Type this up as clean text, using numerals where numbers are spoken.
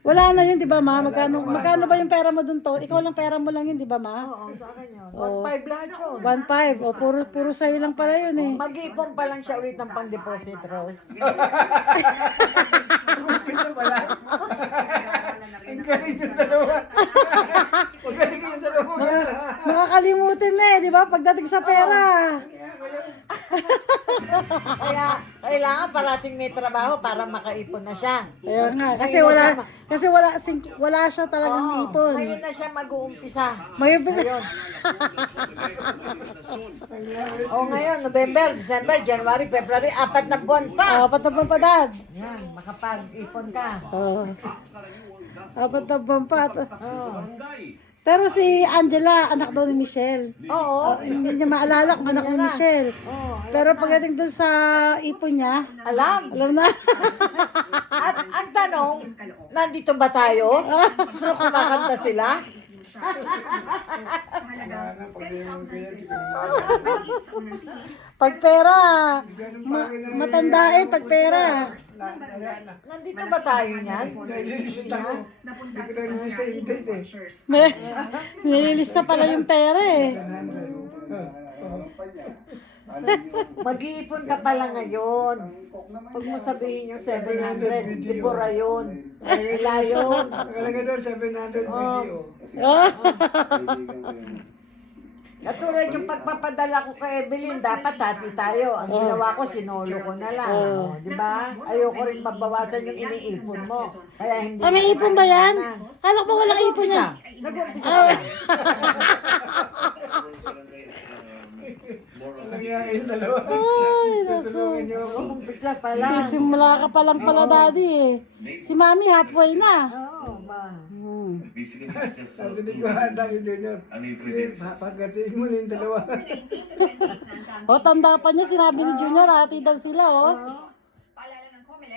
Wala na yun, di ba, ma? Magkano ba yung pera mo dun to? Ikaw lang pera mo lang yun, di ba, ma? Oo, sa akin yun. Oo. 1.5 lahat yun. 1.5. O, puro sa'yo lang pala yun eh. Mag-iipon pa lang siya ulit ng pang-deposit, Rose. Umpisa pala. Ang galing yung dalawa. Magaling yung dalawa. Makakalimutin na eh, di ba? Pagdating sa pera. Kaya, kailangan parating may trabaho para makaipon na siya. Ayun nga, kasi wala siya talagang Oo, ipon. ngayon na siya mag-uumpisa. May Ngayon. Ngayon, November, December, January, February, 4 na buwan pa. apat na buwan pa, Dad. Yan, makapag-ipon ka. Oo. Apat na buwan pa. Oo. Pero si Angela, anak daw ni Michelle. Oo. Hindi niya maalala kung anak ni Michelle. Oo, Pero pagdating doon sa ipon niya, alam. alam na. At ang tanong, nandito ba tayo? Kumakanta sila? Pag pera, matandain pag pera. Nandito ba tayo niyan? Nalilisita ko. Hindi ko nalilisita yung date eh. May nililista pala yung pera eh. Mag-iipon ka pala ngayon. Huwag mo sabihin yung 700. Libura yun. Wala yun. Nakalagay doon 700 video. Katulad yung pagpapadala ko kay Evelyn, dapat hati tayo. Ang ginawa ko, sinolo ko na lang. Di ba? Ayoko rin mabawasan yung iniipon mo. Kaya hindi. May ipon ba yan? Kala ko ba walang ipon yan? Nag-umpisa ka. Walang nga yung dalawa. Ay, naku. Tutulungan niyo ako. Umpisa pa lang. Simula ka pa lang pala, Daddy eh. Si Mami halfway na. Oo, ba? Nadinig ko handa ni Junior. Pagatiin mo na yung dalawa. O, tanda pa niya, sinabi ni Junior, hati daw sila, oh. Oo.